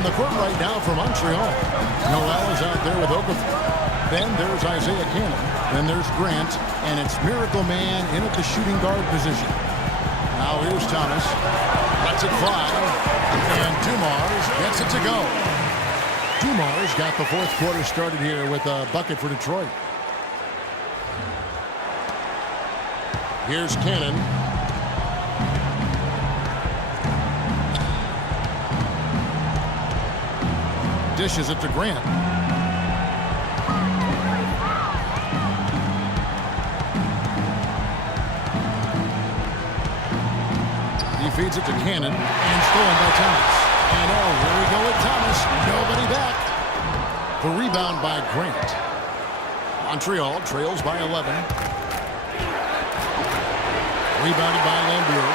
On the court right now for Montreal. Noel is out there with Okafor. Then there's Isaiah Cannon. Then there's Grant. And it's Miracle Man in at the shooting guard position. Now here's Thomas. Lets it fly. And Dumars gets it to go. Dumars got the fourth quarter started here with a bucket for Detroit. Here's Cannon. Dishes it to Grant. He feeds it to Cannon and stolen by Thomas. And oh, here we go with Thomas. Nobody back. The rebound by Grant. Montreal trails by 11. Rebounded by Lambier.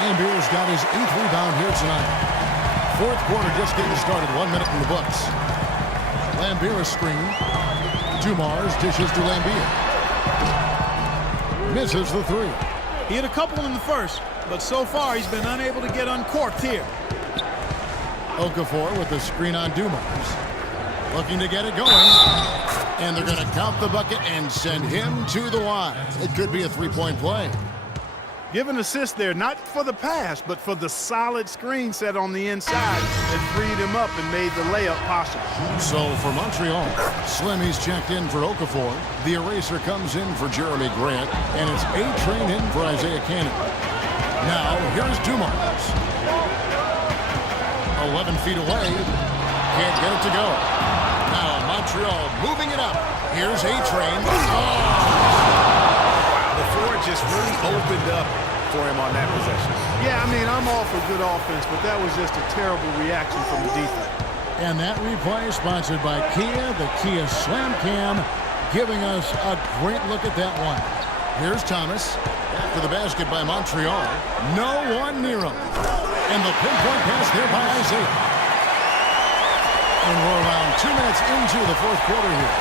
Lambier's got his 8th rebound here tonight. Fourth quarter just getting started. 1 minute in the books. Lambier a screen. Dumars dishes to Lambier. Misses the three. He hit a couple in the first, but so far he's been unable to get uncorked here. Okafor with the screen on Dumars. Looking to get it going. And they're going to count the bucket and send him to the line. It could be a three-point play. Give an assist there, not for the pass, but for the solid screen set on the inside that freed him up and made the layup possible. So for Montreal, Slimmy's checked in for Okafor. The eraser comes in for Jeremy Grant. And it's A-Train in for Isaiah Cannon. Now, here's Dumars. 11 feet away. Can't get it to go. Now, Montreal moving it up. Here's A-Train. The floor just really opened up for him on that possession. Yeah, I mean, I'm all for good offense, but that was just a terrible reaction from the defense. And that replay sponsored by Kia, the Kia Slam Cam, giving us a great look at that one. Here's Thomas after the basket by Montreal. No one near him. And the pinpoint pass there by Isaiah. And we're around 2 minutes into the fourth quarter here.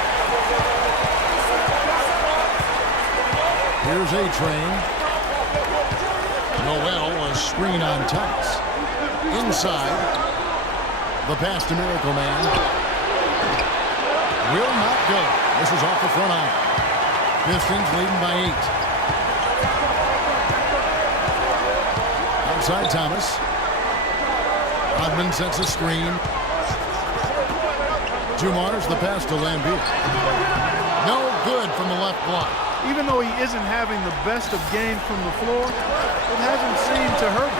Here's A-Train. Noel a screen on Thomas. Inside. The pass to Miracle Man. Will not go. This is off the front eye. Pistons leading by 8. Outside Thomas. Hodman sets a screen. Dumars the pass to Lambier. No good from the left block. Even though he isn't having the best of games from the floor, it hasn't seemed to hurt him.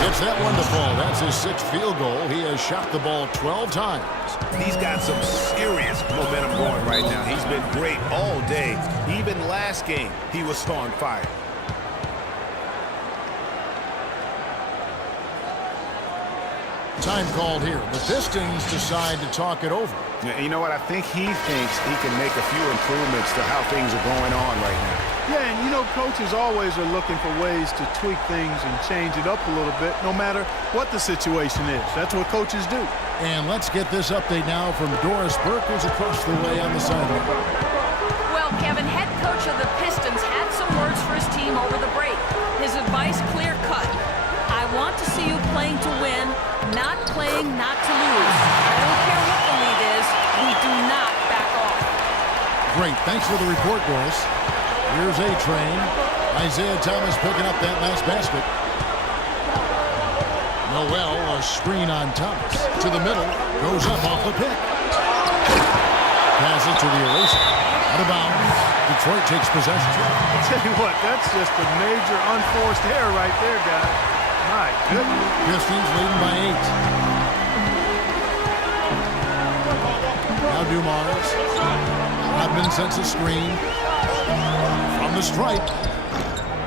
Gets that one to fall. That's his 6th field goal. He has shot the ball 12 times. He's got some serious momentum going right now. He's been great all day. Even last game, he was on fire. Time called here. The Pistons decide to talk it over. You know what? I think he thinks he can make a few improvements to how things are going on right now. Yeah, and you know, coaches always are looking for ways to tweak things and change it up a little bit, no matter what the situation is. That's what coaches do. And let's get this update now from Doris Burke, who's across the way on the sideline. Well, Kevin, head coach of the Pistons had some words for his team over the break. His advice clear-cut. I want to see you playing to win, not playing not to lose. I don't care what the lead is. We do not back off. Great. Thanks for the report, Doris. Here's A-Train. Isaiah Thomas picking up that last basket. Noel a screen on Thomas. To the middle. Goes up off the pick. Pass it to the eraser. Out of bounds. Detroit takes possession. I'll tell you what, that's just a major unforced error right there, guys. My goodness. Pistons leading by 8. Now Dumars. Hodman sets a screen. From the stripe.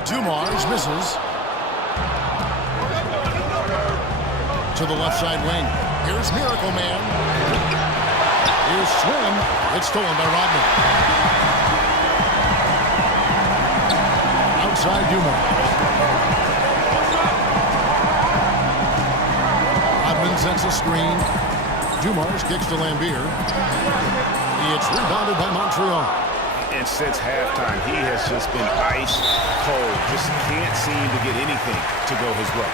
Dumars misses. To the left side wing. Here's Miracle Man. Here's Swim. It's stolen by Rodman. Outside Dumars. Hodman sets a screen. Dumars kicks to Lambier. It's rebounded by Montreal. And since halftime, he has just been ice cold. Just can't seem to get anything to go his way.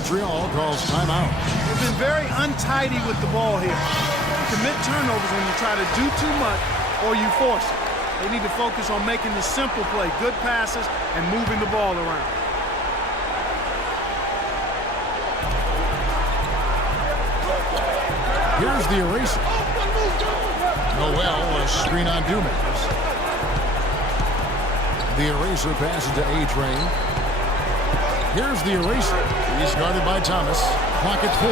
Montreal calls timeout. They've been very untidy with the ball here. You commit turnovers when you try to do too much or you force it. They need to focus on making the simple play, good passes, and moving the ball around. Here's the eraser. Noel, a screen on Dumas. The eraser passes to A-Train. Here's the eraser. He's guarded by Thomas. Clock at 4.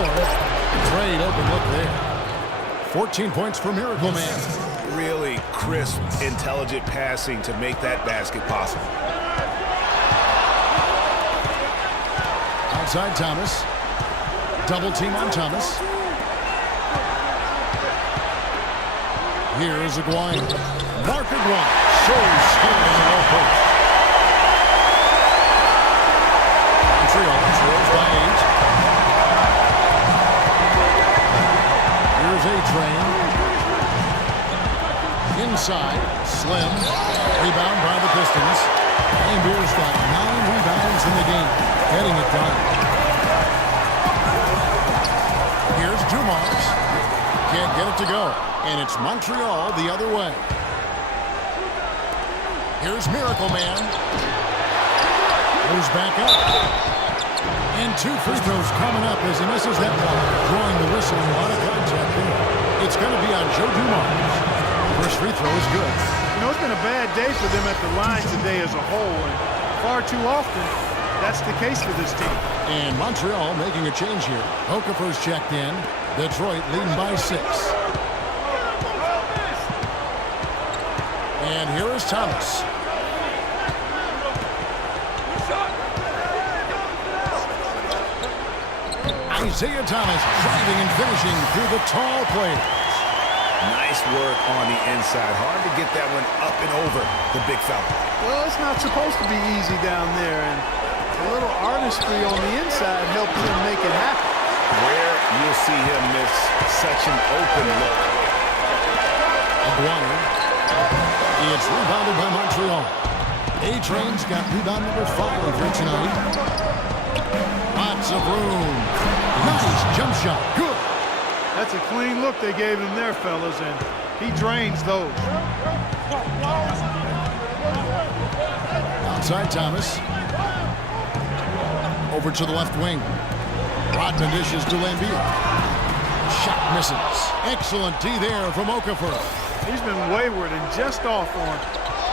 Trade open look there. 14 points for Miracle Man. Really crisp, intelligent passing to make that basket possible. Outside Thomas. Double team on Thomas. Here's Aguirre. Mark Aguirre. So skilled in the low post. Montreal trails by 8. Here's A-Train. Inside. Slim. Rebound by the Pistons. Ambier's got 9 rebounds in the game. Getting it done. Here's Dumars. Can't get it to go. And it's Montreal the other way. Here's Miracle Man. Goes back up. And 2 free throws coming up as he misses that one. Drawing the whistle. A lot of contact there. It's going to be on Joe Dumars. First free throw is good. You know, it's been a bad day for them at the line today as a whole. And far too often, that's the case for this team. And Montreal making a change here. Okafor's checked in. Detroit leading by 6. And here is Thomas. Isaiah Thomas driving and finishing through the tall players. Nice work on the inside. Hard to get that one up and over the big fella. Well, it's not supposed to be easy down there, and a little artistry on the inside helped him make it happen. Where you'll see him miss such an open look. Aguirre. It's rebounded by Montreal. A-Train's got rebound number 5 for tonight. Lots of room. Nice jump shot. Good. That's a clean look they gave him there, fellas, and he drains those. Outside Thomas. Over to the left wing. Rodman dishes to Lambier. Shot misses. Excellent D there from Okafor. He's been wayward and just off on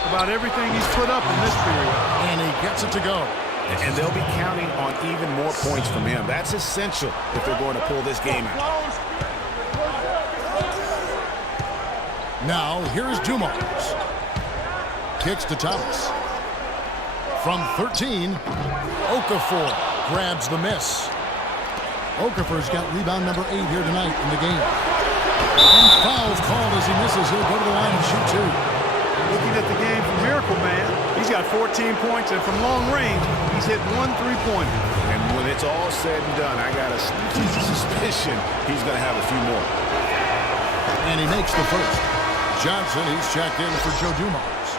about everything he's put up in this period. And he gets it to go. And they'll be counting on even more points from him. That's essential if they're going to pull this game out. Now, here's Dumars. Kicks to Thomas. From 13, Okafor grabs the miss. Okafor's got rebound number 8 here tonight in the game. And fouls called as he misses. He'll go to the line and shoot 2. Looking at the game from Miracle Man, he's got 14 points, and from long range, he's hit 1 3-pointer. And when it's all said and done, I got a sneaky suspicion he's going to have a few more. And he makes the first. Johnson, he's checked in for Joe Dumars.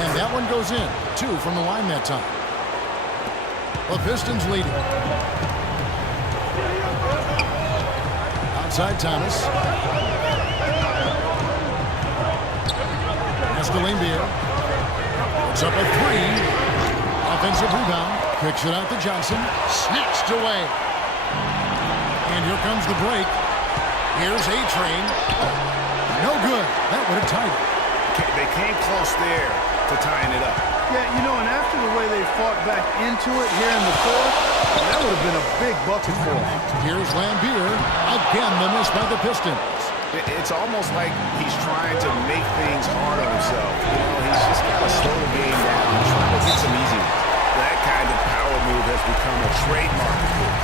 And that one goes in. 2 from the line that time. The Pistons leading. Outside Thomas. That's to Lambier. It's up a 3. Offensive rebound. Kicks it out to Johnson. Snatched away. And here comes the break. Here's A-Train. No good. That would have tied it. They came close there to tying it up. Yeah, you know, and after the way they fought back into it here in the fourth, that would have been a big bucket for them. Here's Lambier. Again, the miss by the Pistons. It's almost like he's trying to make things hard on himself. You know, he's just got to slow the game down and try to get some easy ones. That kind of power move has become a trademark of his.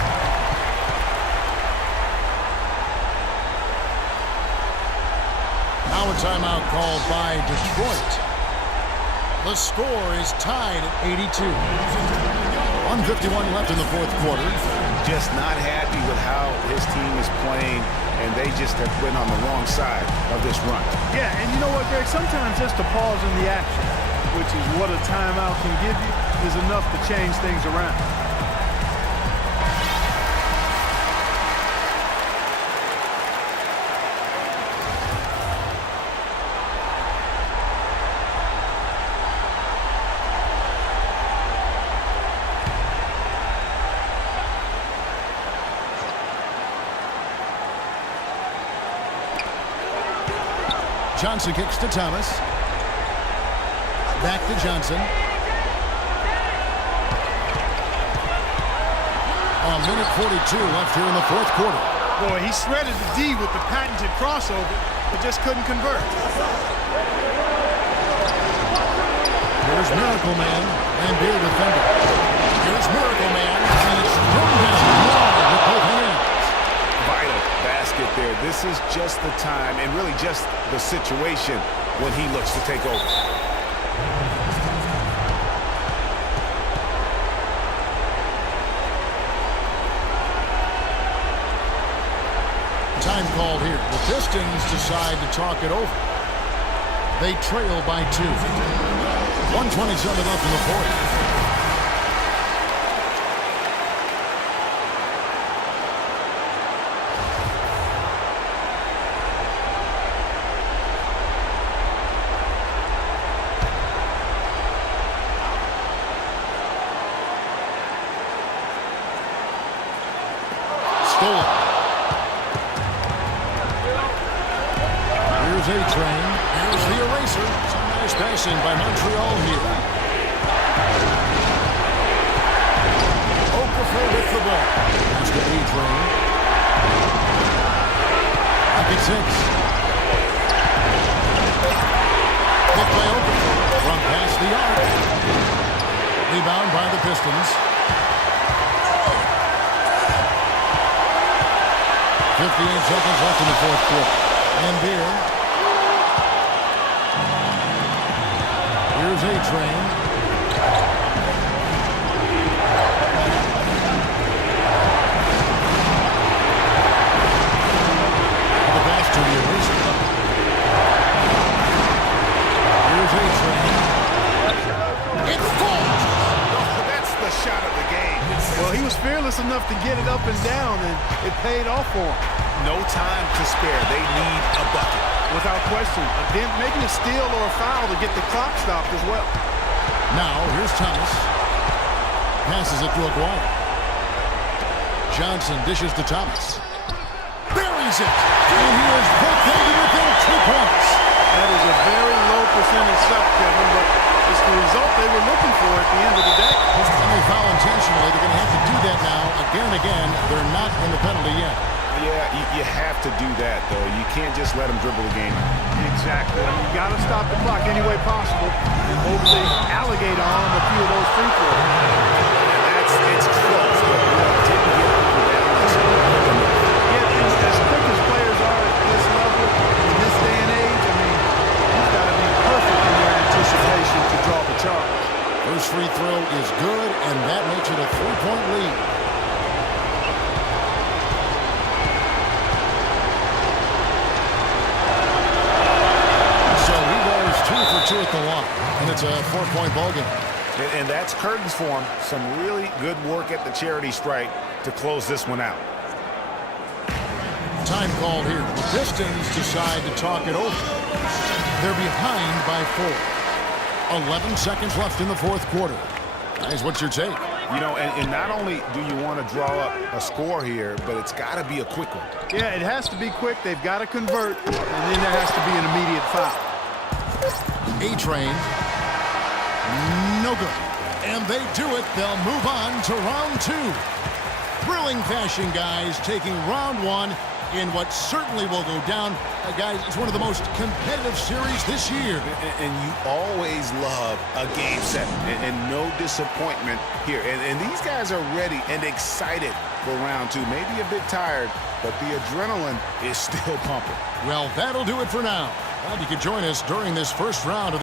Now a timeout called by Detroit. The score is tied at 82. 1:51 left in the fourth quarter. Just not happy with how his team is playing, and they just have been on the wrong side of this run. Yeah, and you know what, Greg? Sometimes just a pause in the action, which is what a timeout can give you, is enough to change things around. Johnson kicks to Thomas. Back to Johnson. A minute 42 left here in the fourth quarter. Boy, he shredded the D with the patented crossover, but just couldn't convert. Here's Miracle Man and Beer defender. Here's Miracle Man, and it's thrown down with both hands. Vital basket there. This is just the time, and really just the situation, when he looks to take over. Time called here. The Pistons decide to talk it over. They trail by 2. 1:27 left in the fourth. Stolen. Here's A-Train. Here's the eraser. Some nice passing by Montreal here. Okafor with the ball. Pass to A-Train. Back at 6. Hit by Okafor. From past the arc. Rebound by the Pistons. 58 seconds left in the fourth quarter. And Beer. Here's A-Train. The pass to the eraser. Here's A-Train. It falls! That's the shot of the game. Well, he was fearless enough to get it up and down, and it paid off for him. No time to spare. They need a bucket. Without question. Again, making a steal or a foul to get the clock stopped as well. Now, here's Thomas. Passes it to Aguirre. Johnson dishes to Thomas. Buries it! And he is put them to within 2 points. That is a very low percentage shot, Kevin, but it's the result they were looking for at the end of the day. And they foul intentionally. They're going to have to do that now again and again. They're not in the penalty yet. Yeah, you have to do that, though. You can't just let them dribble the game out. Exactly. You got to stop the clock any way possible and hope they alligator on a few of those free throws. It's close, but didn't get down. Yeah, and as quick as players are at this level, in this day and age, I mean, you've got to be perfect in your anticipation to draw the charge. First free throw is good, and that makes it a 3-point lead. So he goes 2 for 2 at the line, and it's a 4-point ball game. And that's curtains for him. Some really good work at the charity stripe to close this one out. Time called here. The Pistons decide to talk it over. They're behind by 4. 11 seconds left in the fourth quarter. Guys, what's your take? You know, and not only do you want to draw up a score here, but it's got to be a quick one. Yeah, it has to be quick. They've got to convert, and then there has to be an immediate foul. A-Train. No good. And they do it. They'll move on to round 2. Thrilling fashion, guys, taking round 1 in what certainly will go down. Guys, it's one of the most competitive series this year. And you always love a game 7, and no disappointment here. And these guys are ready and excited for round 2. Maybe a bit tired, but the adrenaline is still pumping. Well, that'll do it for now. Glad you could join us during this first round of